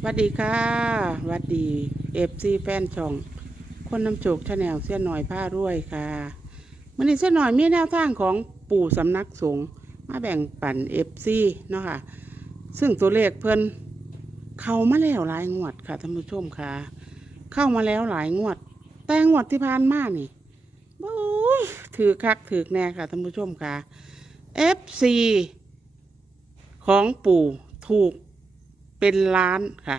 สวัสดีค่ะสวัสดีเอฟซีแฟนช่อง คนน้ำโจกชาแนลเสี้ยหน่อยผ้ารวยค่ะมันนี้เสี้ยหน่อยมีแนวทางของปู่สำนักสงฆ์มาแบ่งปันเอฟซีเนาะค่ะ ซึ่งตัวเลขเพิ่นเข้ามาแล้วหลายงวดค่ะท่านผู้ชมค่ะ เข้ามาแล้วหลายงวด แต่งวดที่ผ่านมานี่บู๊ถือคักถือแน่ค่ะท่านผู้ชมค่ะ FC ของปู่ถูก เป็นล้านค่ะ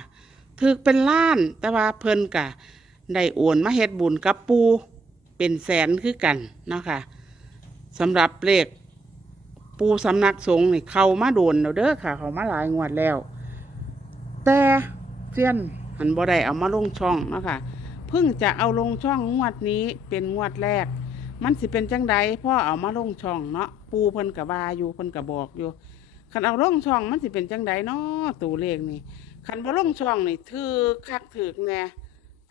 ถูกเป็นล้าน แต่ว่าเพิ่นกะได้โอนมาเฮ็ดบุญกับปูเป็นแสนคือกันเนาะค่ะสำหรับเลขปูสำนักสงฆ์นี่เข้ามาโดนแล้วเด้อค่ะ เขามาหลายงวดแล้ว แต่เซียนหันบ่ได้เอามาลงช่องเนาะค่ะเพิ่งจะเอาลงช่องงวดนี้เป็นงวดแรก มันสิเป็นจังใดพ่อเอามาลงช่องเนาะปูเพิ่นกะบาอยู่เพิ่นกะบอกอยู่ คันเอาล่องช่องมันสิเป็นจังใดเนาะตัวเลขนี่คันบ่ลงช่องนี่ถือคักถือแน่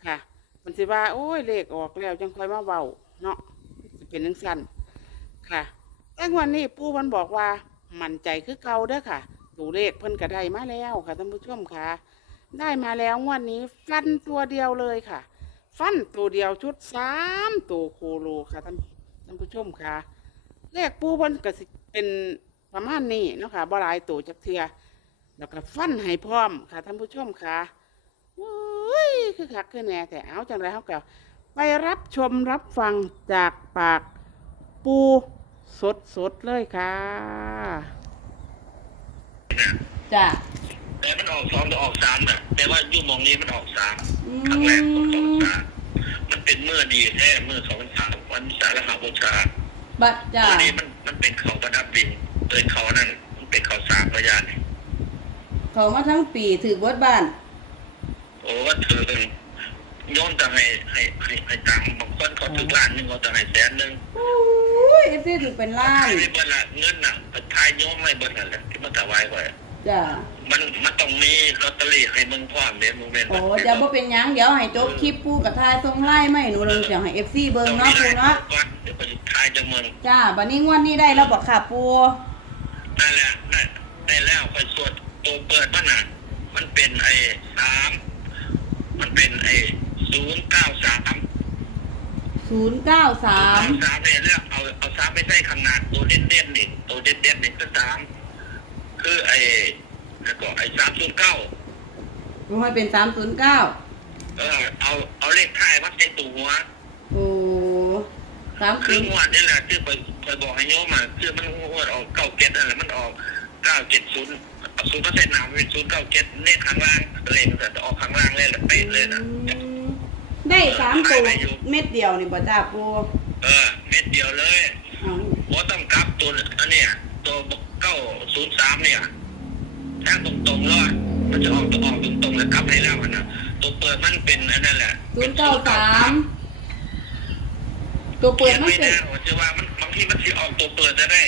ค่ะ มันสิว่า โอ้ยเลขออกแล้วจังค่อยมาเว้าเนาะสิเป็นจังซั่นค่ะแต่วันนี้ปูเพิ่นบอกว่า มั่นใจคือเก่าเด้อค่ะตัวเลขเพิ่นก็ได้มาแล้วค่ะท่านผู้ชมค่ะ ได้มาแล้วงวันนี้ฟันตัวเดียวเลยค่ะ ฟันตัวเดียวชุดสามตัวโคโลค่ะท่านท่านผู้ชมค่ะเลขปูเพิ่นก็สิเป็น ประมาณนี้เนาะค่ะบ่หลายตัวจักเทือแล้วก็ฟันให้พร้อมค่ะท่านผู้ชมค่ะโอ้ยคือคักคือแหน่แต่เอาจังไรเขาก็ไปรับชมรับฟังจากปากปูสดสดๆเลยค่ะจ้ะแต่มันออกสองจะออกสามน่ะแต่ว่ายุ่มองนี้มันออกสามครั้งแรกของสองสามมันเป็นเมื่อดีแท้เมื่อสองสามวันสารหาบูชาบัดจ้ะวันนี้มันมันเป็นเขาประดับดิน เอยเขานั่นมันเป็นเขาสามพยานนี่เขามาทั้งปีถือเบิดบ้าน โอ้ว่าถือโย้อนจะให้ให้ให้ให้ตังค์บางคนเขาถึงล้านหนึงเขาจะให้แสนหนึ่งโอ้ยเอฟซีถือเป็นล้านให้เบิดละเงินน่ะทายโยมให้เบิดนั่นแหละที่มันถวายไว้จ้ะมันมันต้องมีลอตเตอรี่ให้มึงพร้อมเดี๋ยวมึงเป็นโอ้จะบ่เป็นหยังเดี๋ยวให้จบคลิปปูกับทายส่งไล่ไม่หนูเลยเดี๋ยวให้เอฟซีเบิ่งเนาะปูเนาะก่อนเดี๋ยวไปทายจะมึงจ้าบัดนี้งวดนี้ได้แล้วบ่ค่ะปู นั่นแหละได้ได้แล้วคอยสวดตัวเปิดมันน่ะ มันเป็นไอ้สามมันเป็นไอ้ศูนย์เก้าสามศูนย์เก้าสามสามเนี่ยแล้วเอาเอาสามไปใส่ขนาดตัวเด่นเด่นๆนี่ตัวเด่นเด่นๆนี่คือสามคือไอ้แล้วก็ไอ้สามศูนย์เก้าลงให้เป็นสามศูนย์เก้าเออเอาเอาเลขท้ายมาเป็นตัวหัวโอ้ สามคืศูอนย์งวดนี่แหละที่ไปเคยบอกให้โยมมาคือมันงวดออกเก้าเจ็ดนั่นแหละมันออกเก้าเจ็ดศูนย์ศูนย์เปอร์เซ็นต์หนาเป็นศูนย์เก้าเจ็ดเลขข้างล่างเลขแต่จะออกข้างล่างเลยแหละเป๊ะเลยนะอืมได้สามตัวเม็ดเดียวนี่บ่จ้าปูเออเม็ดเดียวเลยเอาว่าต้องกลับตัวอันเนี้ยตัวเก้าศูนย์สามเนี่ยแท่งตรงๆเลยมันจะออกตัวออกตรงๆเลยกลับให้แล้วมันนะตัวเปิดมันเป็นอันนั้นแหละศูนย์เก้าสาม ตัวเปิดมันไม่เป็นแน่ว่าจะว่ามันบางทีมันสิออกตัวเปิดจะได้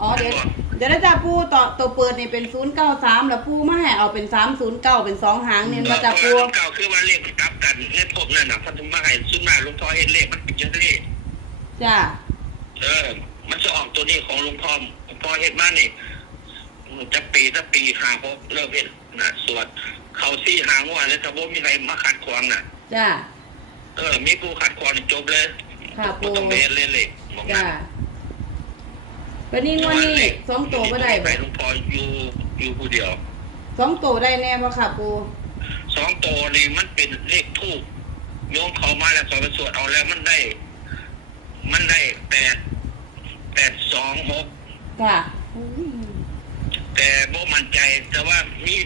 อ๋อเดี๋ยวเดี๋ยวนะจ้าปูต่อตัวเปิดนี่เป็นศูนย์เก้าสามแล้วปูมาให้เอาเป็นสามศูนย์เก้าเป็นสองหางเนี่ยมาจ้าปูเก่าคือว่าเลขมันกลับกันในพบนั่นน่ะพันธุมาให้ซุนมาลุงพ่อเห็นเลขมันเป็นจังซี่จ้าเออ มันจะออกตัวนี้ของลุงพ่อลุงพ่อเห็นมานี่จะปีถ้าปีหาหกเริ่มเห็นนะสวด เขาซี่หางว่าแล้วถ้าบ่มีใครมาขัดขวางน่ะ จ้าเออ มีผู้ขัดขวางนี่จบเลย ค่ะบ่ต้องไปเห็นเลยเลขมองจ้านะวันนี้งวันนี้สองตัวก็ได้ไปบ่ลุงพ่ออยู่อยู่ผู้เดียวสองตัวได้แน่บ่ค่ะปูสองตัวนี่มันเป็นเลขทูบโยมเขามาแล้วสอนไปสวดเอาแล้วมันได้ มันได้แปดแปดสองหกค่ะแต่โบมั่นใจแต่ว่ามี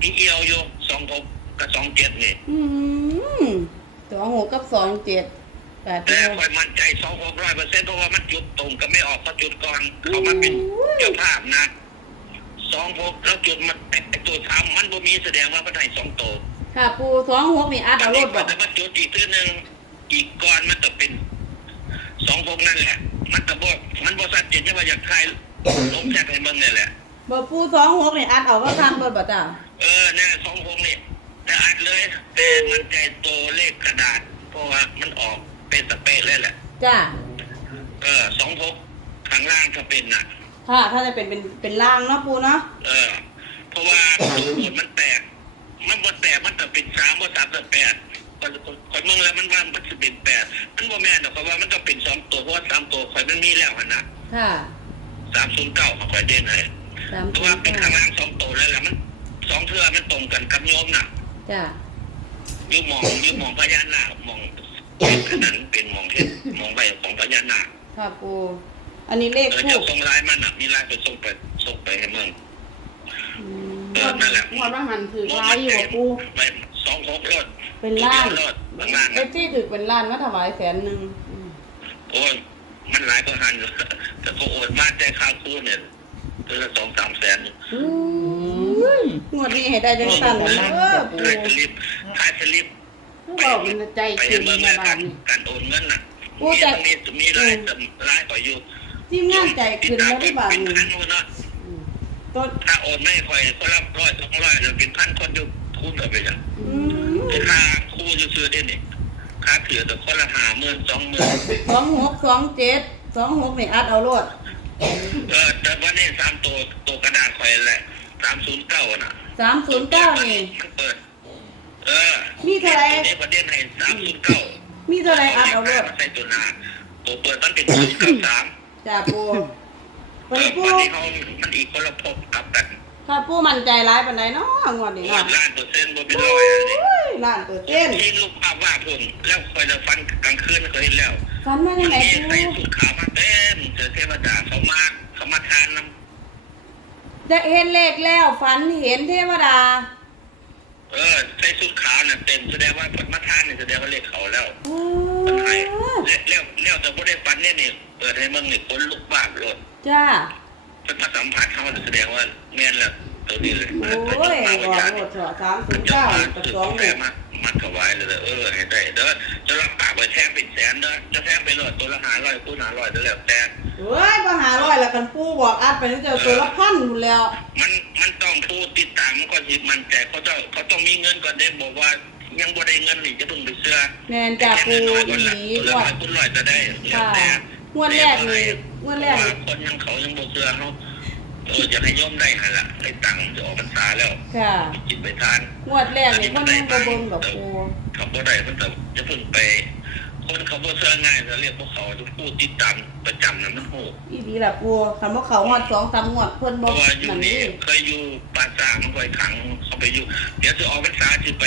มีเอียวอยู่สองหกกับสองเจ็ดนี่ อืมสองหกกับสองเจ็ด แต่แต่คอยมั่นใจสองหกร้อยเปอร์เซ็นต์เพราะว่ามันจุดตรงก็ไม่ออกเขาจุดก่อนเขามาเป็นเจ้าภาพนะสองหกแล้วจุดมันไอ้ตัวสามมันบ่มีแสดงว่ามันได้สองตัวค่ะปูสองหกนี่อัดอัเอานรนี้ถก็บ่จะมาจุดอีกตัวหนึ่งอีกก้อนมันจะเป็นสองหกนั่นแหละ มันจะบอกมันบอกสัดเจนใช่ว่าอยากใครลงแท็กให้มึงนี่แหละบ่ปูสองหกนี่อัดเอาก็ทางรถบ่จ้าเออเนี่ยสองหกนี่แต่อัดเลยแต่มันใจตัวเลขกระดาษ เพราะว่ามันออก เป็นสเปซเลยแหละ จ้าเออสองหกข้างล่างก็เป็นน่ะค่ะถ้าจะเป็นเป็นเป็นล่างเนาะปูเนาะเออ เพราะว่าตัวบทมันแตก มันจะเป็นสามว่าสามจะแปดคนคนมึงแล้วมันว่ามันจะเป็นแปดมันบ่แม่นหรอกเพราะว่ามันต้องเป็นสองตัวเพราะว่าสามตัวข่อยมันมีแล้วหั่นนะค่ะสามศูนย์เก้าของข่อยเด่นให้สามเพราะศูว่านย์เป็นเก้าข้างล่างสองตัวแล้วแหละมันสองเทือมันตรงกันกับโยมน่ะ จ้ะอยูหมองอยูหมองพญานาคหมอง ขนาดเป็นหมองเห็ดหมองใบของพญานาคค่ะปูอันนี้เลขเออทูจะบส่งลายมันน่ะมีลายไปส่งไปส่งไปให้เมืองอืมเออนั่นแหละงวดว่าหันถือร้ายอยู่บ่ปูไปสองหกรถเป็นล้านรถบางล้านเอฟซีถึกเป็นล้านมาถวายแสนหนึ่งอืมโอ้ยมันหลายก็หันอยู่แต่ก็โอนมาแต่ค่าคู่เนี่ยตัวละสองสามแสนอุ้ยงวดนี้ให้ได้จังสั่นเด้อปูถ่ายสลิปถ่ายสลิป ผู้บอกมันใจไปจริให้งเมืองในแล้วบ้ากันนนี่การโอนเงินน่ะโอ้มีแต่มีมีลายลายต่ออยู่ทีมงานใจขึ้นแล้วที่บ้านเป็นนี่พันนู่นเนาะอืมต้นถ้าโอนไม่ค่อยคนละร้อยสองร้อยเดี๋ยวเป็นพันคนอยู่คูณไปจังอืมแต่ค่าคู่จะซื้อได้เนี่ยค่าถือแต่คนละห้าหมื่นสองหมื่นสองหกสองเจ็ดสองหกนี่อัดเอาโลดเออแต่วันนี้สามตัวตัวกระดาษคอยแหละสามศูนย์เก้าน่ะสามศูนย์เก้านี่มันเปิด เออมีเท่าไหร่ในประเด็นในสามศูนย์เก้ามีเท่าไรอัดเอาโลดใส่ตัวหนาตัวเปิดมันเป็นศูนย์เก้าสามจ้าปูเอวันอนี้ปูวันนี้เขามันอีกคนละภพกลับกันค่ะปูมั่นใจร้ายปานใดเนาะงวดนี้ล้าเนาะนเปอร์เซ็นต์บ่เป็นโอ้ร้อยอันนี้ยล้านเปอร์เซ็นต์ที่ลูกภาพว่าผมแล้วคอยจะฟันกลางคืนเคยเห็นแล้วฝันว่าจังไหนมีปูใส่สูทขาวมาเต็มเจอเทวดาเขามาเขามาทานน้ำได้เห็นเลขแล้วฝันเห็นเทวดา เออใส่สูทขาวน่ะเต็มแสดงว่าผลมาทานเนี่ยแสดงว่าเลขเขาแล้วโอ้คนไทยยแล้วแล้วแต่บ่ได้ฟันเนี่ยนี่เปิดให้เมืองนี่คนลุกบ้านรถจ้าเพิ่นมาสัมผัสเขาแสดงว่าแม่นแล้วตัวนี้เลยโอ้ยบอกหมดเถอะสามศูนย์เจ้าเก้ามากับซื้อสองกาแฟหกมามันถวายเลยเออให้ได้เด้อจะรับปากไปแทงเป็นแสนเด้อจะแทงไปรถตัวละ500คูณ500เด้อแล้วแต่เฮ้ยก็หาร้อยแล้วกันปูบอกอัดไปนี่เจอตัวละพันอยู่แล้ว มันมันต้องผู้ติดตามก่อนสิมันแต่เขาต้องเขาต้องมีเงินก่อนเด้บอกว่ายังบ่ได้เงินนี่จะเพิ่งไปเสื้อแมนจากปูน้อยอีก่อนหละลีตัวงละวดร้อยคูณร้อยจะได้แล้วค่ะแต่งวดแรกนี่งวดแรกนี่คนยังเขายังบ่เสื้อเขา เอออยากให้ย่อมได้หั่นล่ะได้ตังค์จะออกพรรษาแล้วค่ะกินไปทานงวดแรกนี่คนยังบ่เบิ่งดอกปูเขาบ่ได้มันแต่จะเพิ่งไป คนเขาบ่เสื้อง่ายจะเรียกพวกเขาทุกผู้ติดตามประจำนะมันโหอีหลีล่ะปูคำว่าเขางวดสองสามงวดเพิ่นเพบ่ราะว่าอยู่นั่นนี่นี่เคยอยู่ปราสาทมันเคยขังเขาไปอยู่ เดี๋ยวจะออกพรรษาจะไป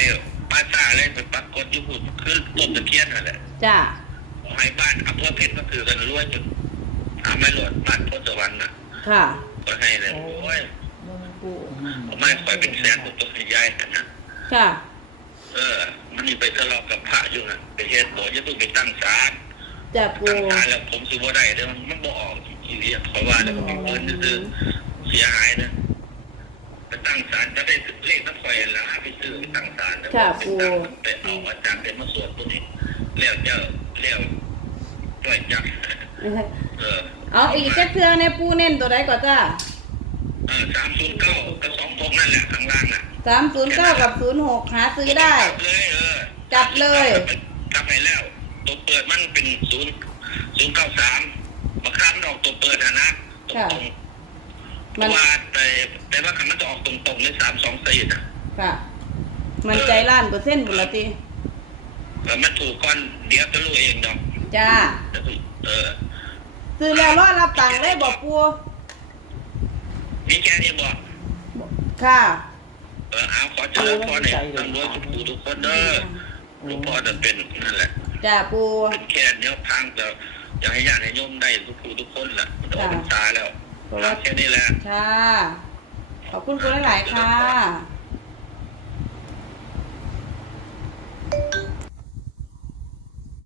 ปราสาทอะไรไปปรากฏอยู่หุ่นคือต้นตะเคียนนั่นแหละจ้าให้บ้านอำเภอเพชรก็คือกันรวยจนหาไม่หลดบ้านพศวรรณน่ะ ค่ะก็ให้เลยโอ้ยปูเอาไม่ค่อยเป็นแสนตัวตัวใหญ่กันนะค่ะเออ มันนี่ไปทะเลาะกับพระอยู่นะไปเฮ็ดบอกอย่าเพิ่งไปตั้งศาลจ้าปูตั้งศาลแล้วผมซื้อบ่ได้เด้อมันมันบ่ออกอีเรียเพราะว่าแล้วก็มีเงินซื้อเสียหายนะไปตั้งศาลจะได้เลขน้ำข่อยแล้วไปซื้อไปตั้งศาลแล้วไปเอาอาจารย์ไปมาสวดตัวนี้แล้วเจ้าแล้วด้อยจักเออ เอาอีกจักเทื่อในปูเน้นตัวใดก่อนจ้าเออสามศูนย์เก้ากับสองพกนั่นแหละข้างล่างน่ะสามศูนย์เก้ากับศูนย์หกหาซื้อได้ จับเลยเออจับเลย จับให้แล้ว ตัวเปิดมันเป็นศูนย์ศูนย์เก้าสามมาข้ามดอกตัวเปิดนะนะตรงค่ะตรงเพมันราะว่าแต่แต่ว่าคำมันจะออกตรงตรงๆในสามสองสี่นะค่ะ มันใจล้านเปอร์เซ็นต์บุละติแต่มันถูกก่อนเดี๋ยวจะรู้เองดอกจ้า เออ ซื้อแล้วรอรับตังค์เลยบอกปูมีแค่นี้บอกค่ะ เออเอาขอเชิญพ่อเนี่ยตำรวจทุกผู้ทุกคนเด้อหลวงพ่อจะเป็นนั่นแหละจ้าปูเป็นแค่เนี้ยทางจะอยากให้ญาติโยมได้ทุกผู้ทุกคนแหละมันจะออกพรรษาแล้วเพราะว่าแค่นี้แหละค่ะขอบคุณปูหลาย ๆ ค่ะ